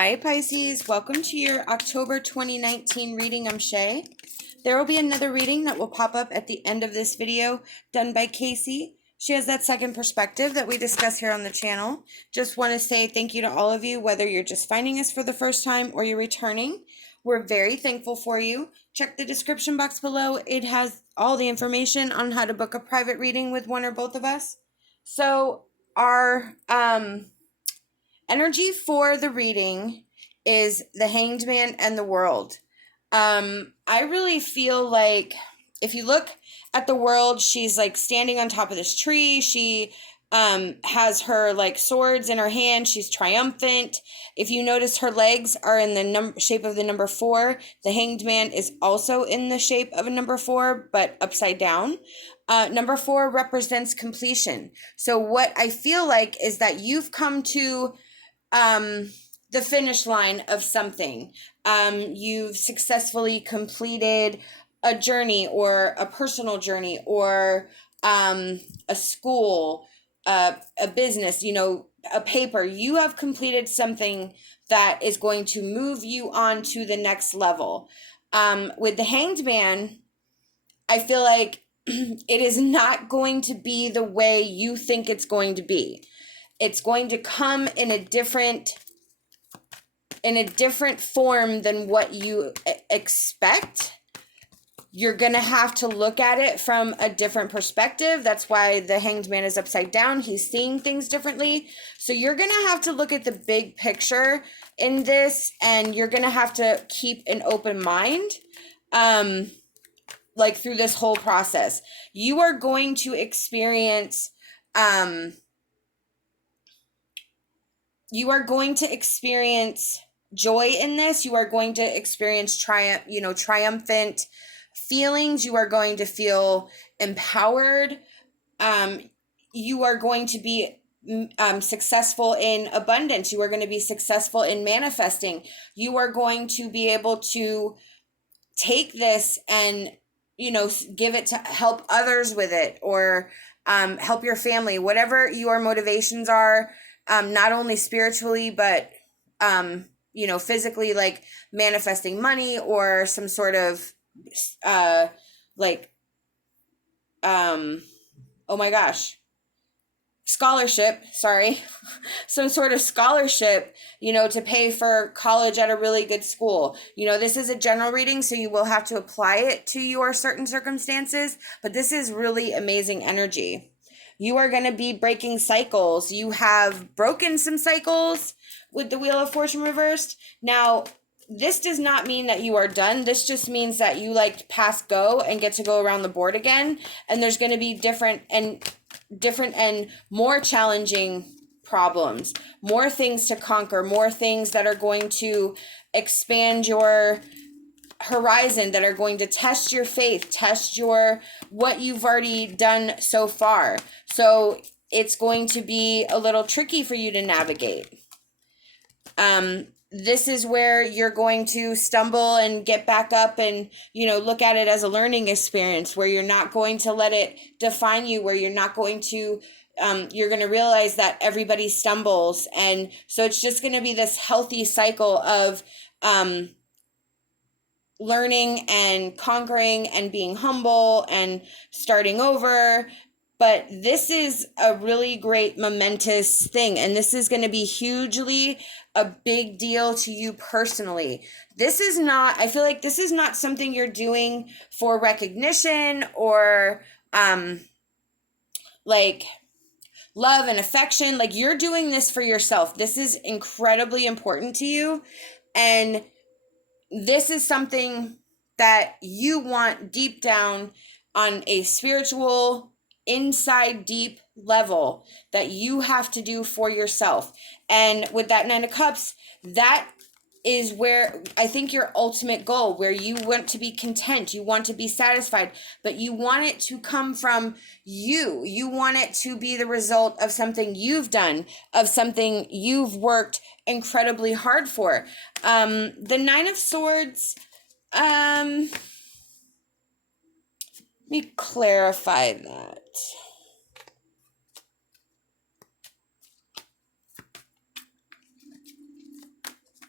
Hi Pisces, welcome to your October 2019 reading. I'm SHAE. There will be another reading that will pop up at the end of this video done by KACEE. She has that second perspective that we discuss here on the channel. Just want to say thank you to all of you, whether you're just finding us for the first time or you're returning. We're very thankful for you. Check the description box below. It has all the information on how to book a private reading with one or both of us. So our energy for the reading is the Hanged Man and the World. I really feel like if you look at the World, she's like standing on top of this tree. She has her like swords in her hand. She's triumphant. If you notice, her legs are in the shape of the number 4. The Hanged Man is also in the shape of a number 4, but upside down. Number 4 represents completion. So what I feel like is that you've come to the finish line of something. You've successfully completed a journey or a personal journey or a school, a business, a paper. You have completed something that is going to move you on to the next level. With the Hanged Man, I feel like it is not going to be the way you think it's going to be. It's going to come in a different form than what you expect. You're going to have to look at it from a different perspective. That's why the Hanged Man is upside down. He's seeing things differently. So you're going to have to look at the big picture in this, and you're going to have to keep an open mind like through this whole process. You are going to experience joy in this. You are going to experience triumphant feelings. You are going to feel empowered. You are going to be successful in abundance. You are going to be successful in manifesting. You are going to be able to take this and, give it to help others with it, or help your family, whatever your motivations are. Not only spiritually, but, physically, like manifesting money or some sort of, scholarship, some sort of scholarship, to pay for college at a really good school. This is a general reading, so you will have to apply it to your certain circumstances, but this is really amazing energy. You are going to be breaking cycles. You have broken some cycles with the Wheel of Fortune reversed. Now, this does not mean that you are done. This just means that you pass go and get to go around the board again. And there's going to be different and more challenging problems, more things to conquer, more things that are going to expand your horizon, that are going to test your faith, test what you've already done so far. So it's going to be a little tricky for you to navigate. This is where you're going to stumble and get back up and, look at it as a learning experience, where you're not going to let it define you, where you're not going to, you're going to realize that everybody stumbles. And so it's just going to be this healthy cycle of, learning and conquering and being humble and starting over. But this is a really great momentous thing, and this is going to be hugely a big deal to you personally. I feel like this is not something you're doing for recognition or love and affection. You're doing this for yourself. This is incredibly important to you, and this is something that you want deep down on a spiritual, inside deep level, that you have to do for yourself. And with that 9 of Cups, that is where I think your ultimate goal, where you want to be content, you want to be satisfied, but you want it to come from you. You want it to be the result of something you've done, of something you've worked incredibly hard for. The 9 of Swords, let me clarify that.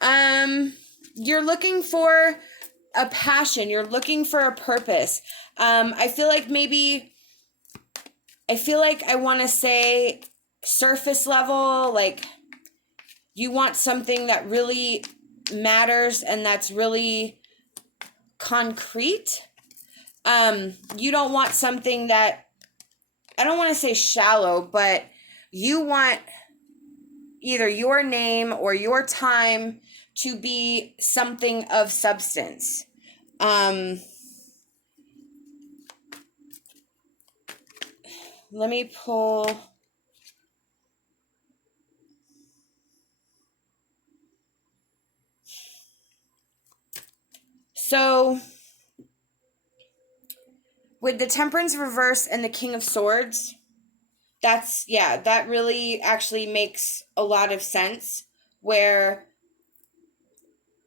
You're looking for a passion. You're looking for a purpose. I feel like I want to say surface level, like you want something that really matters and that's really concrete. You don't want something that, I don't want to say shallow, but you want either your name or your time to be something of substance. Let me pull. So with the Temperance reverse and the King of Swords, that really actually makes a lot of sense, where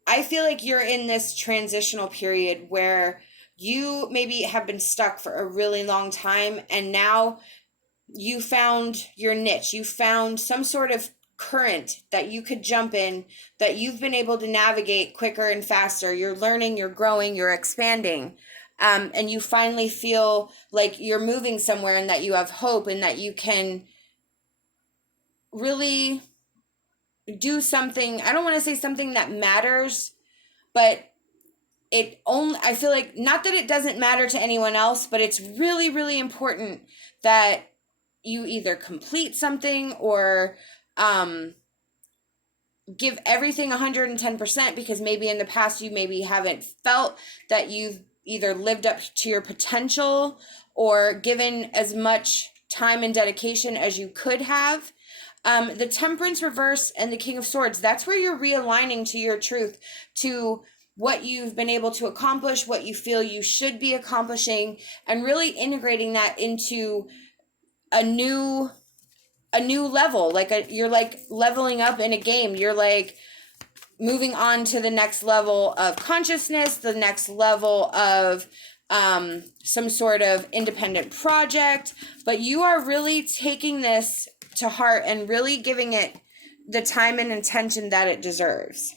I feel like you're in this transitional period where you maybe have been stuck for a really long time, and now you found your niche. You found some sort of current that you could jump in, that you've been able to navigate quicker and faster. You're learning, you're growing, you're expanding. And you finally feel like you're moving somewhere and that you have hope and that you can really do something. I don't want to say something that matters, but I feel like, not that it doesn't matter to anyone else, but it's really, really important that you either complete something or give everything 110%, because maybe in the past you maybe haven't felt that you've either lived up to your potential or given as much time and dedication as you could have. The Temperance reverse and the King of Swords, that's where you're realigning to your truth, to what you've been able to accomplish, what you feel you should be accomplishing, and really integrating that into a new level. You're like leveling up in a game. You're like moving on to the next level of consciousness, the next level of some sort of independent project, but you are really taking this to heart and really giving it the time and attention that it deserves.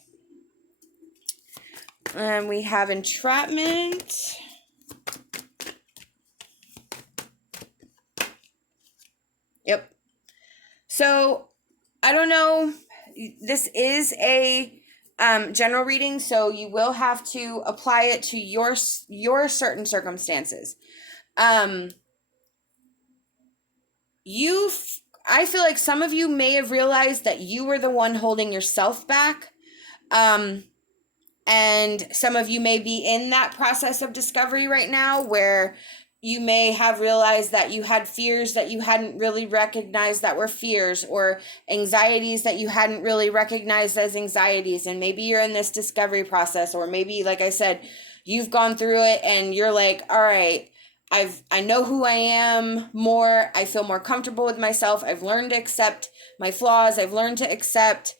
And we have entrapment. Yep. So, I don't know. This is a general reading, so you will have to apply it to your certain circumstances. I feel like some of you may have realized that you were the one holding yourself back. And some of you may be in that process of discovery right now, where you may have realized that you had fears that you hadn't really recognized that were fears, or anxieties that you hadn't really recognized as anxieties. And maybe you're in this discovery process, or maybe, like I said, you've gone through it and you're like, all right, I know who I am more. I feel more comfortable with myself. I've learned to accept my flaws. I've learned to accept,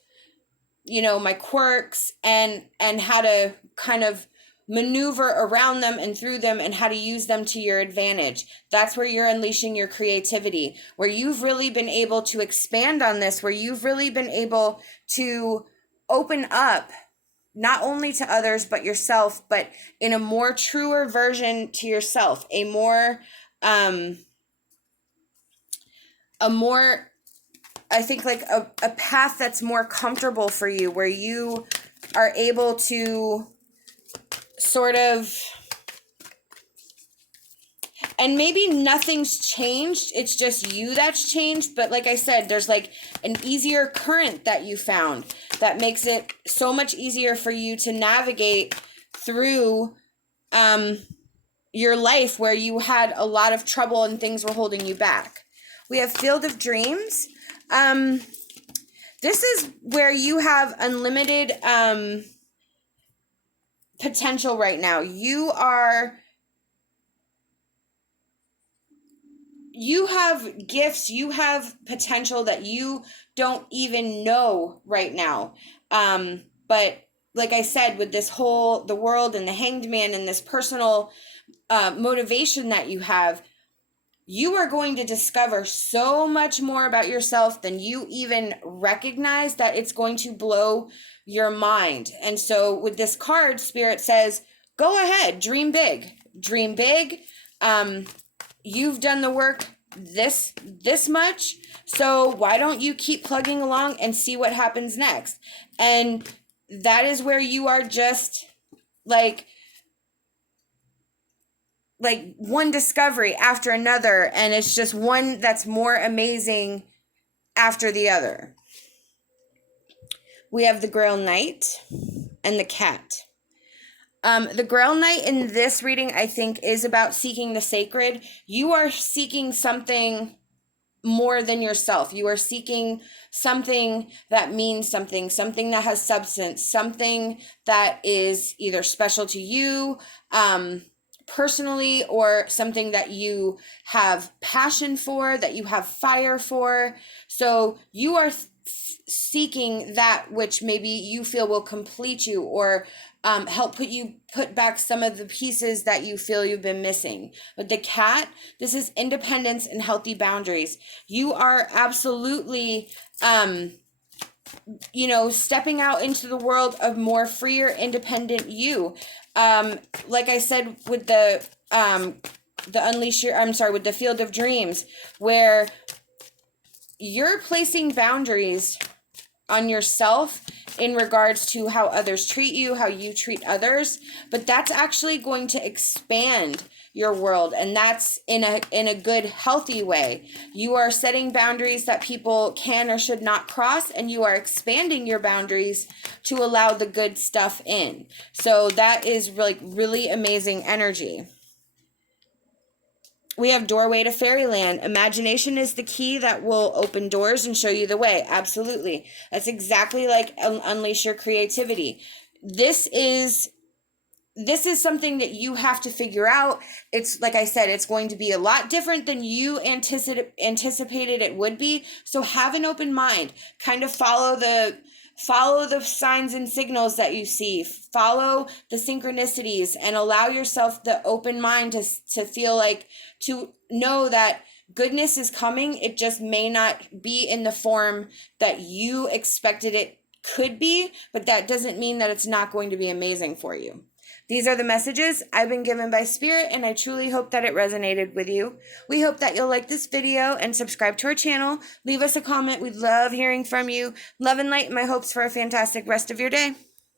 my quirks, and how to kind of maneuver around them and through them, and how to use them to your advantage. That's where you're unleashing your creativity, where you've really been able to expand on this, where you've really been able to open up not only to others but yourself, but in a more truer version to yourself, a more I think like a path that's more comfortable for you, where you are able to sort of, and maybe nothing's changed, it's just you that's changed, but like I said, there's like an easier current that you found that makes it so much easier for you to navigate through your life, where you had a lot of trouble and things were holding you back. We have Field of Dreams. This is where you have unlimited potential right now. You have gifts, you have potential that you don't even know right now. But like I said, with this whole, the world and the Hanged Man and this personal motivation that you have, you are going to discover so much more about yourself than you even recognize, that it's going to blow your mind. And so with this card, Spirit says, go ahead, dream big. Dream big. You've done the work this much, so why don't you keep plugging along and see what happens next? And that is where you are just like one discovery after another, and it's just one that's more amazing after the other. We have the Grail Knight and the Cat. The Grail Knight in this reading, I think, is about seeking the sacred. You are seeking something more than yourself. You are seeking something that means something that has substance, something that is either special to you, personally, or something that you have passion for, that you have fire for. So you are seeking that which maybe you feel will complete you, or help put back some of the pieces that you feel you've been missing. With the Cat, this is independence and healthy boundaries. You are absolutely stepping out into the world of more freer, independent you. Like I said with the with the Field of Dreams, where you're placing boundaries on yourself in regards to how others treat you, how you treat others, but that's actually going to expand your world, and that's in a good, healthy way. You are setting boundaries that people can or should not cross, and you are expanding your boundaries to allow the good stuff in. So that is really amazing energy. We have Doorway to Fairyland. Imagination is the key that will open doors and show you the way. Absolutely. That's exactly like unleash your creativity. This is something that you have to figure out. It's like I said, it's going to be a lot different than you anticipated it would be. So have an open mind. Kind of follow the signs and signals that you see. Follow the synchronicities and allow yourself the open mind to feel like, to know that goodness is coming. It just may not be in the form that you expected it could be, but that doesn't mean that it's not going to be amazing for you. These are the messages I've been given by Spirit, and I truly hope that it resonated with you. We hope that you'll like this video and subscribe to our channel. Leave us a comment. We'd love hearing from you. Love and light, and my hopes for a fantastic rest of your day.